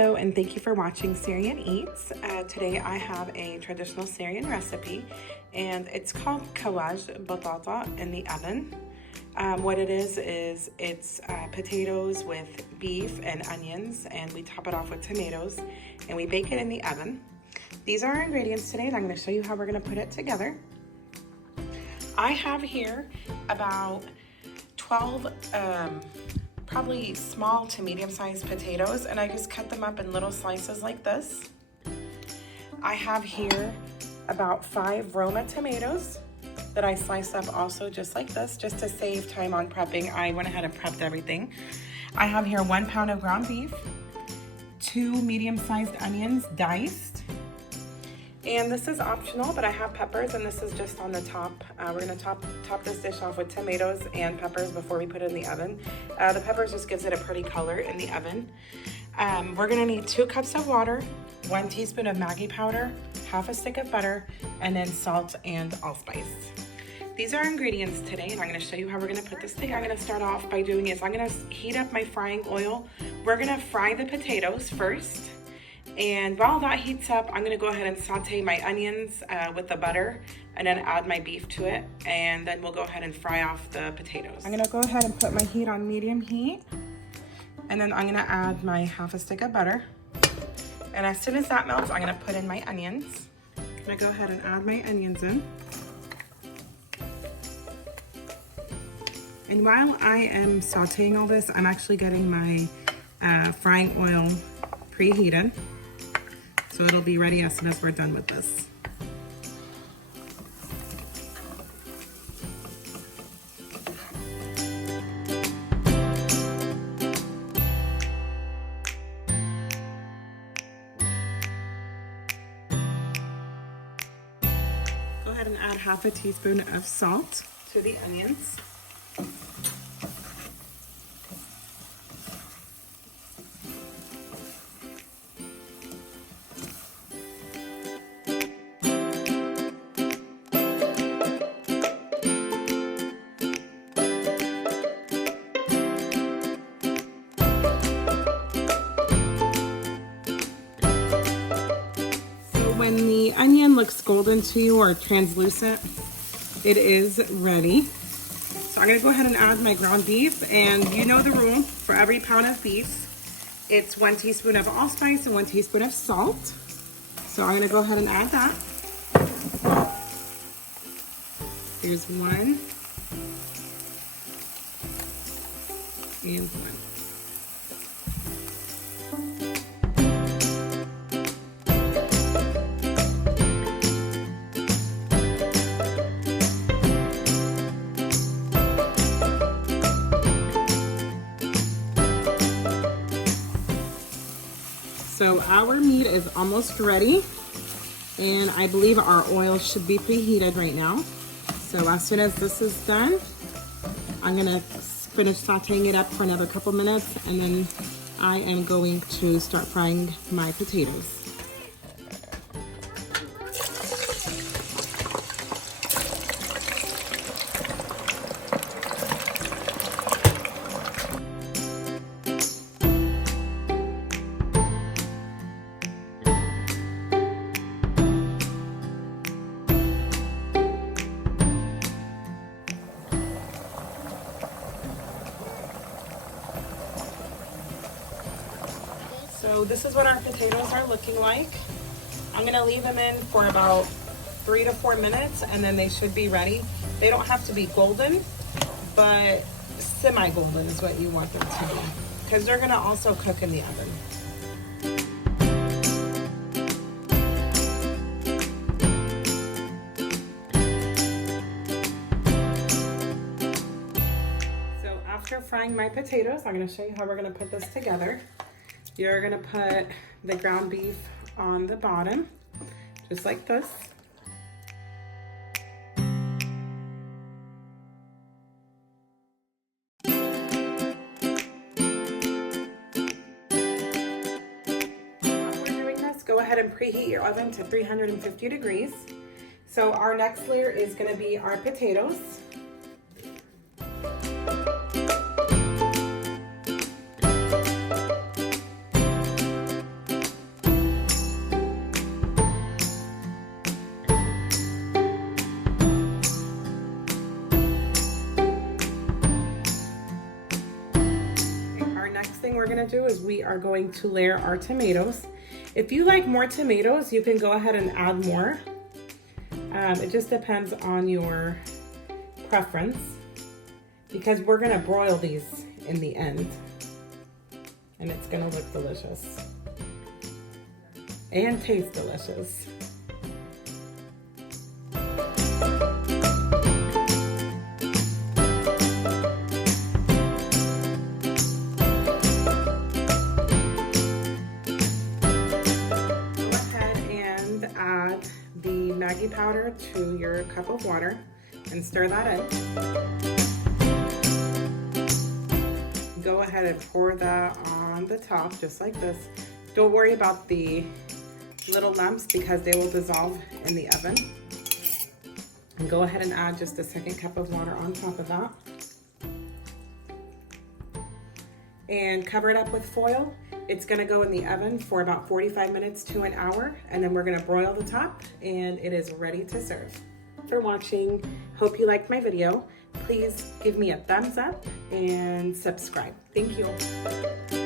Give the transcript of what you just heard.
Hello and thank you for watching Syrian Eats. Today I have a traditional Syrian recipe and it's called kawaj bطاطا in the oven. What it is it's potatoes with beef and onions, and we top it off with tomatoes and we bake it in the oven. These are our ingredients today and I'm going to show you how we're going to put it together. I have here about 12 probably small to medium-sized potatoes, and I just cut them up in little slices like this. I have here about 5 Roma tomatoes that I sliced up also just like this, just to save time on prepping. I went ahead and prepped everything. I have here 1 pound of ground beef, 2 medium-sized onions diced, and this is optional, but I have peppers, and this is just on the top. We're gonna top this dish off with tomatoes and peppers before we put it in the oven. The peppers just gives it a pretty color in the oven. We're gonna need 2 cups of water, 1 teaspoon of Maggie powder, half a stick of butter, and then salt and allspice. These are our ingredients today, and I'm gonna show you how we're gonna put this together. I'm gonna start off by doing is I'm gonna heat up my frying oil. We're gonna fry the potatoes first. And while that heats up, I'm gonna go ahead and saute my onions with the butter and then add my beef to it. And then we'll go ahead and fry off the potatoes. I'm gonna go ahead and put my heat on medium heat. And then I'm gonna add my half a stick of butter. And as soon as that melts, I'm gonna put in my onions. I'm gonna go ahead and add my onions in. And while I am sauteing all this, I'm actually getting my frying oil preheated. So it'll be ready as soon as we're done with this. Go ahead and add half a teaspoon of salt to the onions. When the onion looks golden to you or translucent, it is ready. So I'm gonna go ahead and add my ground beef, and you know the rule, for every pound of beef, it's 1 teaspoon of allspice and 1 teaspoon of salt. So I'm gonna go ahead and add that. Here's 1 and 1. So our meat is almost ready, and I believe our oil should be preheated right now. So as soon as this is done, I'm gonna finish sauteing it up for another couple minutes, and then I am going to start frying my potatoes. So this is what our potatoes are looking like. I'm gonna leave them in for about 3 to 4 minutes, and then they should be ready. They don't have to be golden, but semi-golden is what you want them to be, because they're gonna also cook in the oven. So after frying my potatoes, I'm gonna show you how we're gonna put this together. You're gonna put the ground beef on the bottom, just like this. While we're doing this, go ahead and preheat your oven to 350 degrees. So our next layer is gonna be our potatoes. gonna do is we are going to layer our tomatoes. If you like more tomatoes, you can go ahead and add more. It just depends on your preference, because we're gonna broil these in the end and it's gonna look delicious and taste delicious. The Maggie powder to your cup of water and stir that in. Go ahead and pour that on the top just like this. Don't worry about the little lumps because they will dissolve in the oven. And go ahead and add just a second cup of water on top of that. And cover it up with foil. It's gonna go in the oven for about 45 minutes to an hour, and then we're gonna broil the top, and it is ready to serve. Thanks for watching. Hope you liked my video. Please give me a thumbs up and subscribe. Thank you.